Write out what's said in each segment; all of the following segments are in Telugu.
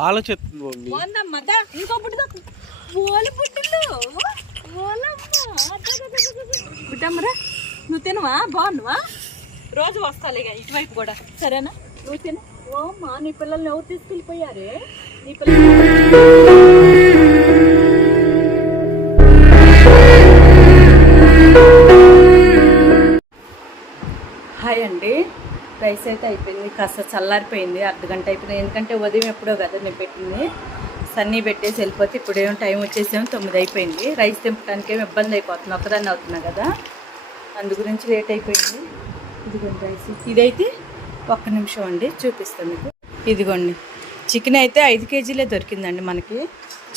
ఆలోచిస్తుంది మమ్మీ. నువ్వు తినవా? బాగున్నావా? రోజు వస్తాలే ఇటువైపు కూడా. సరేనా? నువ్వు తిన. ఓ మా నీ పిల్లల్ని ఎవరు తీసుకెళ్ళిపోయారే? నీ పిల్లలు రైస్ అయితే అయిపోయింది. కాస్త చల్లారిపోయింది. అర్ధ గంట అయిపోయింది. ఎందుకంటే ఉదయం ఎప్పుడో కదా నేను పెట్టింది. సన్నీ పెట్టేసి వెళ్ళిపోతే ఇప్పుడేమో టైం వచ్చేసేమో తొమ్మిది అయిపోయింది. రైస్ తెంపడానికి ఏమి ఇబ్బంది అయిపోతుంది. ఒకదాన్ని అవుతున్నా కదా. అందు గురించి లేట్ అయిపోయింది. ఇదిగోండి రైస్. ఇదైతే ఒక్క నిమిషం అండి. చూపిస్తాను మీకు. ఇదిగోండి. చికెన్ అయితే ఐదు కేజీలే దొరికిందండి మనకి.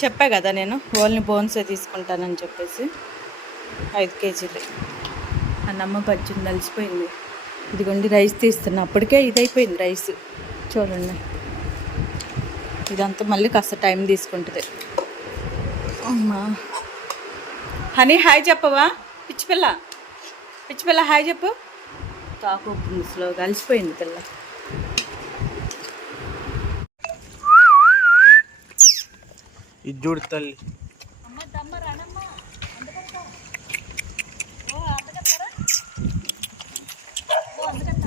చెప్పా కదా నేను. ఓన్లీ బోన్సే తీసుకుంటానని చెప్పేసి. ఐదు కేజీలు. అన్నమ్మ బజ్జిని నలిసిపోయింది. ఇదిగోండి రైస్ తీస్తున్నా. అప్పటికే ఇదైపోయింది రైస్. చూడండి. ఇదంతా మళ్ళీ కాస్త టైం తీసుకుంటుంది. అమ్మా. హనీ హాయ్ చెప్పవా? పిచ్చి పిల్ల. పిచ్చి పిల్ల హాయ్ చెప్పు. తాకు పులుసులో కలిసిపోయింది పిల్ల. ఇది చూడు తల్లి.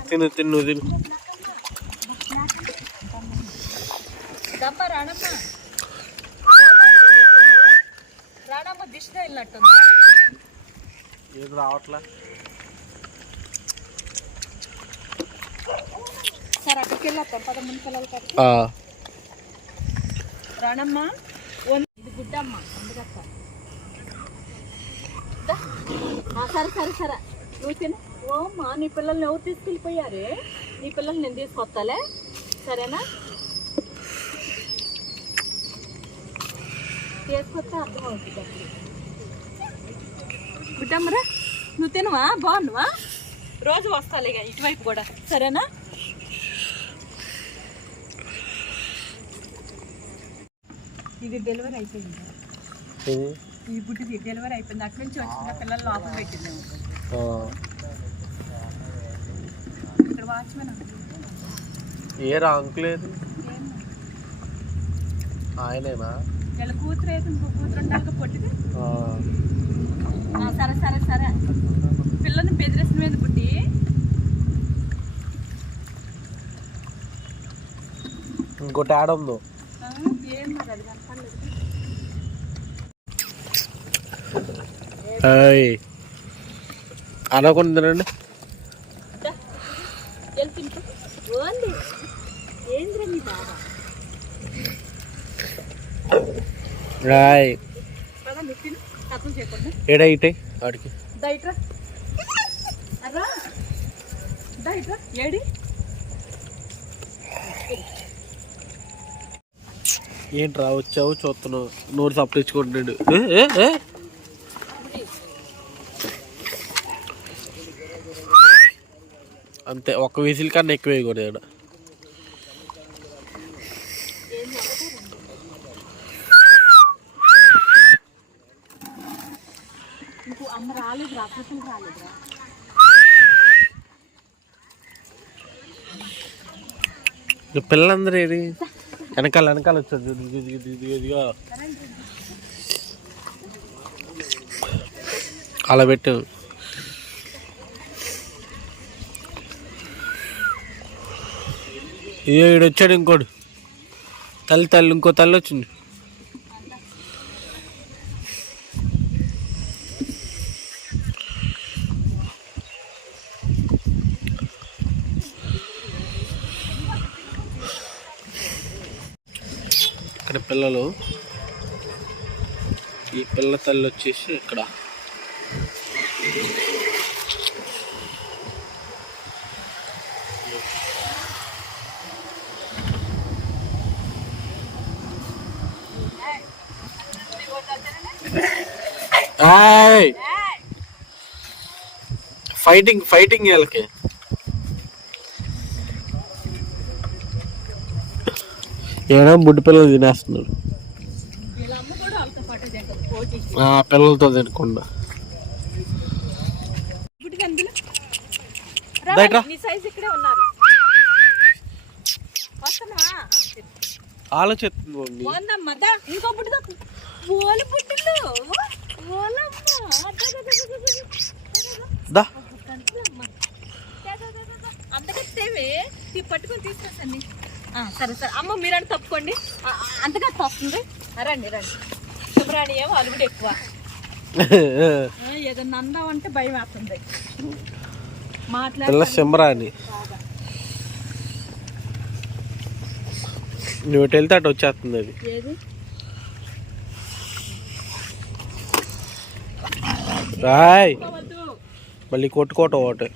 తిను తిను తిను. దమ్మ రాణమ్మ. రాణమ్మ దిష్టి వెళ్ళినట్టుంది. ఏం రావట్లా? సరే అక్కడికి వెళ్ళొస్తాం పదమూడు రాణమ్మ ఇది గుడ్డమ్మ. అందుకక్క సరే సరే సరే. నువ్వు తిన ఓ మా నీ పిల్లల్ని ఎవరు తీసుకెళ్ళిపోయారే? నీ పిల్లల్ని నేను తీసుకొస్తాలే? సరేనా? తీసుకొస్తే అర్థమవుతుంది అప్పుడు. గుడ్డమ్మరా నువ్వు తినవా? బాగున్నావా? రోజు వస్తాలే ఇటువైపు కూడా. సరేనా? ఇది డెలివరీ అయిపోయింది. ఈ బుడ్డిది డెలివరీ అయిపోయింది. అటు నుంచి వచ్చిన పిల్లలు లోపల పెట్టింది. ఇక్కడ వాచ్మెన్ ఏ రాంక్ లేదు ఆయనేనా? వీళ్ళ కూతురు అయితే ఇంకో కూతురు ఉండాలి పొట్టిది. సరే సరే సరే. పిల్లని బెదిరిస్తుంది మీద బుడ్డి? ఇంకోటి యాడ్ ఉందో? ఏం మరి అది కనపడలేదు. అనకుండా తినండి. రాయ్ ఏడా ఇటే? వాడికి ఏంట్రా వచ్చావు చూస్తున్నావు. నోరు తప్పించుకుంటున్నాడు ఏ, ఏ, ఏ? అంతే ఒక విజిల్ కన్నా ఎక్కువ వేయకూడదు ఇక్కడ పిల్లలందరూ ఏది? వెనకాల వెనకాల వచ్చారు. ఇదిగో, అలా పెట్టు ఈడు వచ్చాడు ఇంకోడు. తల్లి తల్లి ఇంకో తల్లి వచ్చింది. ఇక్కడ పిల్లలు ఈ పిల్ల తల్లి వచ్చేసి ఇక్కడ. ఫైటింగ్ ఫైటింగ్ వీళ్ళకి. ఏడా బుడ్డి పిల్లలు తినేస్తున్నారు. పిల్లలతో తినకుండా. ఆలోచిస్తుంది ఇంకో బుడ్డి దా. అంతకత్తేవే? పట్టుకొని తీసుకొస్తాను సరే సరే. అమ్మ మీరని తప్పుకోండి. వస్తుంది ఆ, రండి రండి. శుభ్రాణి ఏమో అలుగుడు ఎక్కువ. ఆ, ఏదన్నా అందామంటే భయం వేస్తుంది. మాట్లాడి సింబరాని నువ్వు వెళ్తే అటు వచ్చేస్తుంది అది. రాయ్. మళ్ళీ కొట్టుకోవటం ఒకటి.